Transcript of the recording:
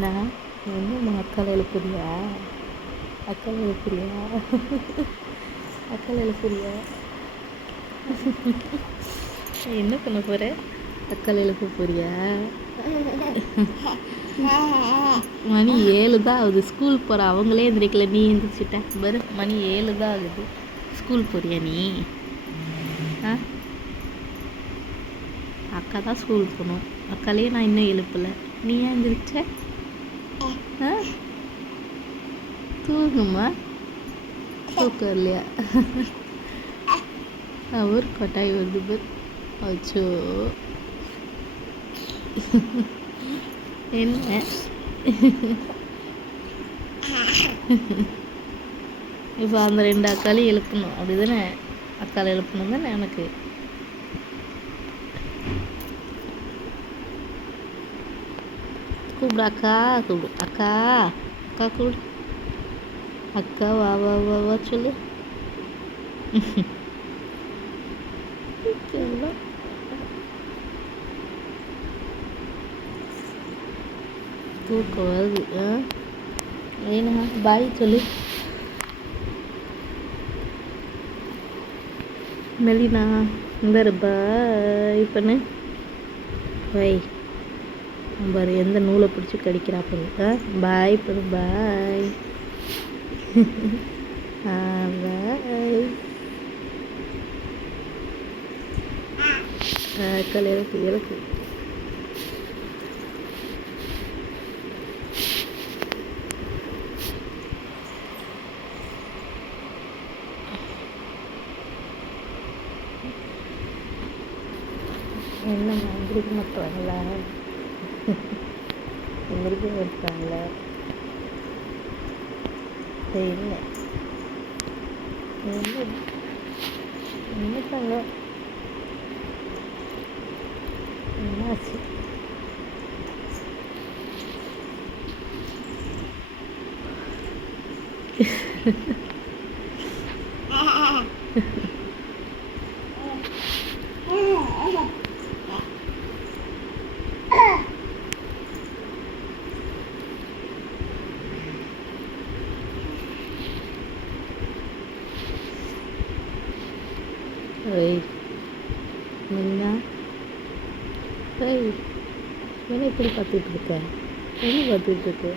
மெலினா என்னம்மா அக்கால எழுப்புறியா? அக்கால எழுப்புறியா? அக்கால எழுப்புறியா? என்ன பண்ண போகிற? அக்கால எழுப்ப போறியா? மணி 7 தான் ஆகுது. ஸ்கூல் போகிற அவங்களே எந்திரிக்கல, நீ எந்திரிச்சிட்ட பாரு. மணி 7 தான் ஆகுது. ஸ்கூல் போறியா நீ? ஆ, அக்கா தான் ஸ்கூல் போகணும். அக்காலேயே நான் இன்னும் எழுப்பலை. நீ ஏன் எந்திரிச்ச? ஆ, தூங்குமா? தூக்கம் இல்லையா? ஒரு கொட்டாய் வருது பார். அச்சோ, என்ன? இப்போ அந்த 2 அக்காலையும் எழுப்பணும் அப்படி தானே? அக்காலை எழுப்பணும் தானே எனக்கு? கூப்பிடு அக்கா, கூப்பிடு அக்கா. அக்கா கூப்பிடு. அக்கா வா வா வா வா சொல்லு. தூக்கம் வருது. வேணுமா? பாய் சொல்லு மெலினா. பாரு பாய் பண்ணு. பாய் பாரு எந்த நூலை பிடிச்சி கடிக்கிறா பண்ணு. பாய் பண்ணு. பாய். பாய். எழுப்பு எழுப்பு. என்னம்மா எந்திரிக்க மாட்டாங்களா? எந்திரிக்க மாட்டாங்களா? இல்லை என்னத்தாங்க என்னாச்சு? என்ன இப்படி பார்த்துட்டு இருக்க? என்ன பார்த்துட்டு இருக்க?